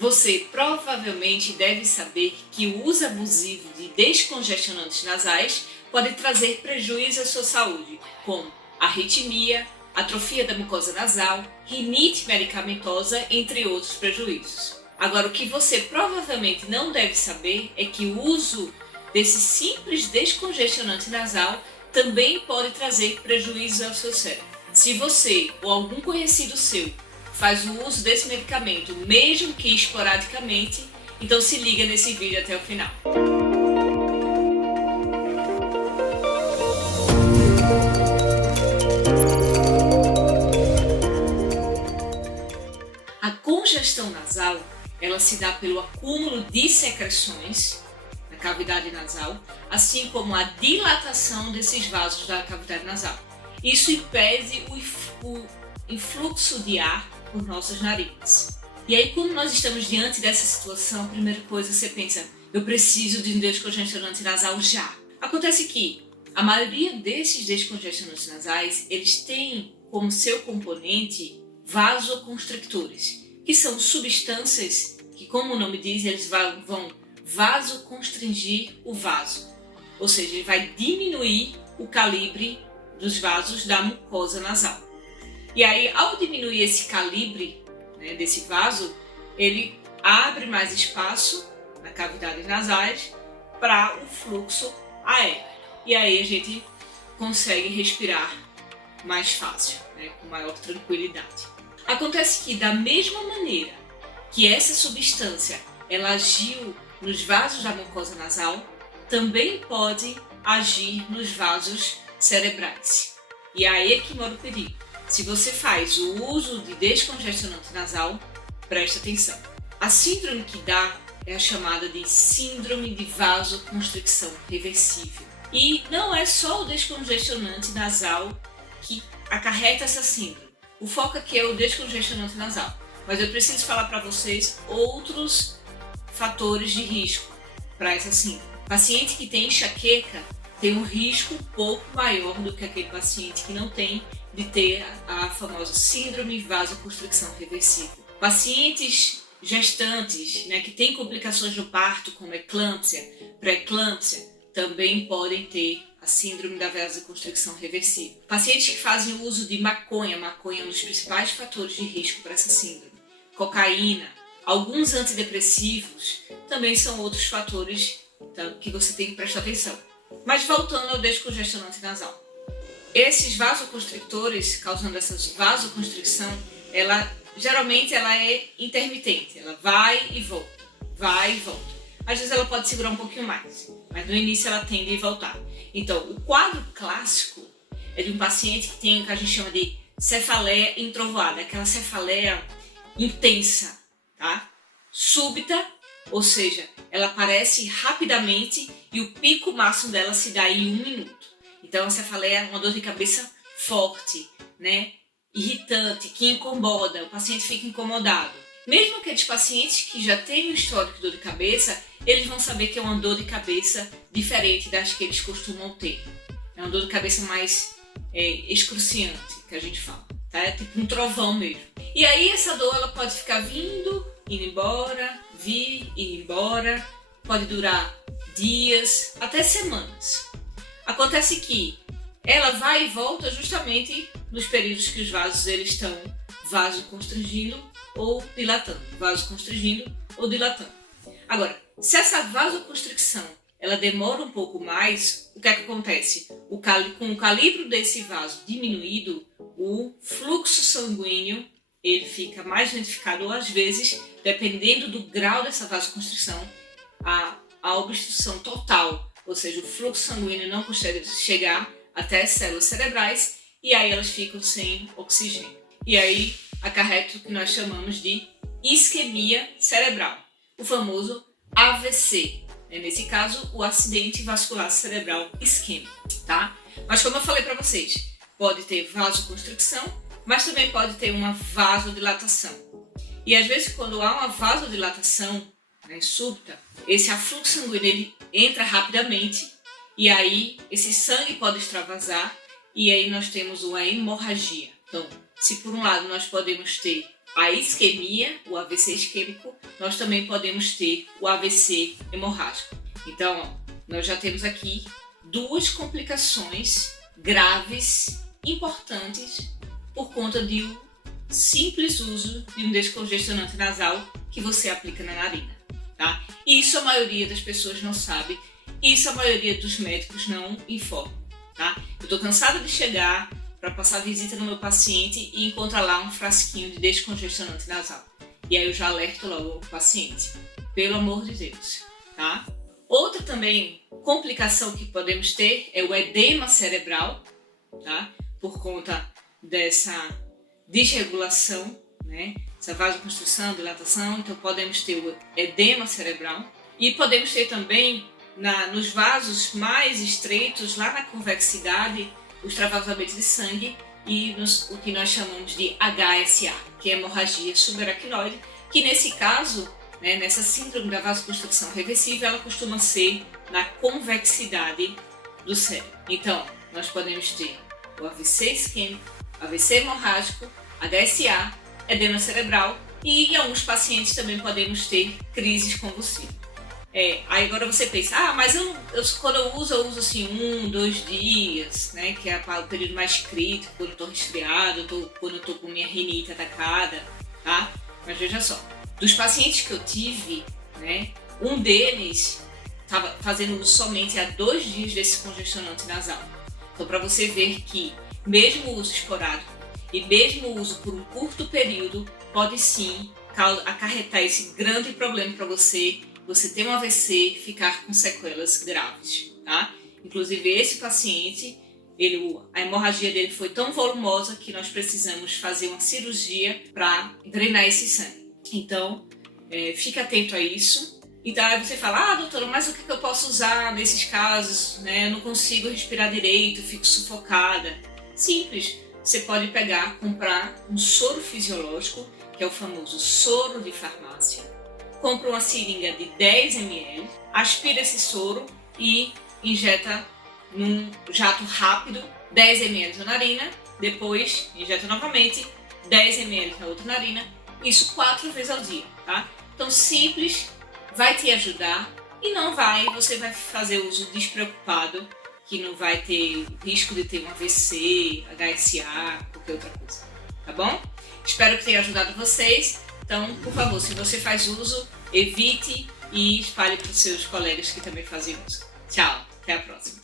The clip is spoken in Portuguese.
Você provavelmente deve saber que o uso abusivo de descongestionantes nasais pode trazer prejuízo à sua saúde, como arritmia, atrofia da mucosa nasal, rinite medicamentosa, entre outros prejuízos. Agora, o que você provavelmente não deve saber é que o uso desse simples descongestionante nasal também pode trazer prejuízo ao seu cérebro. Se você ou algum conhecido seu faz o uso desse medicamento, mesmo que esporadicamente, então se liga nesse vídeo até o final. A congestão nasal, ela se dá pelo acúmulo de secreções na cavidade nasal, assim como a dilatação desses vasos da cavidade nasal. Isso impede o influxo de ar por nossas narinas. E aí, quando nós estamos diante dessa situação, a primeira coisa você pensa, eu preciso de um descongestionante nasal já. Acontece que a maioria desses descongestionantes nasais, eles têm como seu componente vasoconstrictores, que são substâncias que, como o nome diz, eles vão vasoconstringir o vaso. Ou seja, ele vai diminuir o calibre dos vasos da mucosa nasal. E aí, ao diminuir esse calibre, né, desse vaso, ele abre mais espaço na cavidade nasais para o fluxo aéreo. E aí a gente consegue respirar mais fácil, né, com maior tranquilidade. Acontece que, da mesma maneira que essa substância ela agiu nos vasos da mucosa nasal, também pode agir nos vasos cerebrais. E aí é que mora o perigo. Se você faz o uso de descongestionante nasal, preste atenção. A síndrome que dá é a chamada de síndrome de vasoconstricção reversível. E não é só o descongestionante nasal que acarreta essa síndrome. O foco aqui é o descongestionante nasal. Mas eu preciso falar para vocês outros fatores de risco para essa síndrome. Paciente que tem enxaqueca tem um risco um pouco maior do que aquele paciente que não tem de ter a famosa síndrome de vasoconstricção reversível. Pacientes gestantes, né, que têm complicações no parto, como eclâmpsia, pré-eclâmpsia, também podem ter a síndrome da vasoconstricção reversível. Pacientes que fazem uso de maconha é um dos principais fatores de risco para essa síndrome. Cocaína, alguns antidepressivos também são outros fatores que você tem que prestar atenção. Mas voltando ao descongestionante nasal. Esses vasoconstrictores, causando essa vasoconstricção, geralmente ela é intermitente, ela vai e volta, vai e volta. Às vezes ela pode segurar um pouquinho mais, mas no início ela tende a voltar. Então, o quadro clássico é de um paciente que tem o que a gente chama de cefaleia entrovoada, aquela cefaleia intensa, tá? Súbita, ou seja, ela aparece rapidamente e o pico máximo dela se dá em 1 minuto. Então, a cefaleia é uma dor de cabeça forte, né? Irritante, que incomoda, o paciente fica incomodado. Mesmo aqueles pacientes que já têm um histórico de dor de cabeça, eles vão saber que é uma dor de cabeça diferente das que eles costumam ter. É uma dor de cabeça mais excruciante, que a gente fala, tá? É tipo um trovão mesmo. E aí essa dor ela pode ficar vindo, indo embora, vir e ir embora, pode durar dias, até semanas. Acontece que ela vai e volta justamente nos períodos que os vasos eles estão vasoconstringindo ou dilatando. Vasoconstringindo ou dilatando. Agora, se essa vasoconstricção ela demora um pouco mais, o que é que acontece? Com o calibre desse vaso diminuído, o fluxo sanguíneo ele fica mais lentificado ou às vezes, dependendo do grau dessa vasoconstricção, a obstrução total. Ou seja, o fluxo sanguíneo não consegue chegar até as células cerebrais e aí elas ficam sem oxigênio. E aí acarreta o que nós chamamos de isquemia cerebral, o famoso AVC. Nesse caso, o acidente vascular cerebral isquêmico, tá? Mas como eu falei para vocês, pode ter vasoconstricção, mas também pode ter uma vasodilatação. E às vezes quando há uma vasodilatação, né, súbita, esse afluxo sanguíneo ele entra rapidamente e aí esse sangue pode extravasar e aí nós temos uma hemorragia. Então, se por um lado nós podemos ter a isquemia, o AVC isquêmico, nós também podemos ter o AVC hemorrágico. Então, nós já temos aqui duas complicações graves, importantes, por conta de um simples uso de um descongestionante nasal que você aplica na narina, tá? Isso a maioria das pessoas não sabe, isso a maioria dos médicos não informa, tá? Eu tô cansada de chegar para passar visita no meu paciente e encontrar lá um frasquinho de descongestionante nasal. E aí eu já alerto logo o paciente, pelo amor de Deus, tá? Outra também complicação que podemos ter é o edema cerebral, tá? Por conta dessa desregulação, né? Essa vasoconstrição, dilatação, então podemos ter o edema cerebral e podemos ter também nos vasos mais estreitos, lá na convexidade, os extravasamentos de sangue e o que nós chamamos de HSA, que é hemorragia subaracnoide, que nesse caso, né, nessa síndrome da vasoconstricção reversível, ela costuma ser na convexidade do cérebro. Então, nós podemos ter o AVC isquêmico, AVC hemorrágico, HSA, edema cerebral e em alguns pacientes também podemos ter crises convulsivas. Aí agora você pensa, mas quando eu uso assim 1-2 dias, né, que é o período mais crítico, quando eu estou resfriado, quando eu estou com minha rinite atacada, tá? Mas veja só, dos pacientes que eu tive, né, um deles estava fazendo uso somente há 2 dias desse congestionante nasal. Então, para você ver que mesmo o uso esporádico e mesmo o uso por um curto período pode sim acarretar esse grande problema para você ter um AVC, ficar com sequelas graves, tá? Inclusive esse paciente, a hemorragia dele foi tão volumosa que nós precisamos fazer uma cirurgia para drenar esse sangue. Então, fique atento a isso. Então aí você fala, doutora, mas o que eu posso usar nesses casos? Né? Eu não consigo respirar direito, fico sufocada. Simples, você pode comprar um soro fisiológico, que é o famoso soro de farmácia. Compra uma seringa de 10 ml, aspira esse soro e injeta num jato rápido 10 ml na narina, depois injeta novamente 10 ml na outra narina, isso 4 vezes ao dia, tá? Então simples, vai te ajudar e você vai fazer uso despreocupado, que não vai ter risco de ter um AVC, HSA, qualquer outra coisa, tá bom? Espero que tenha ajudado vocês. Então, por favor, se você faz uso, evite e espalhe para os seus colegas que também fazem uso. Tchau, até a próxima.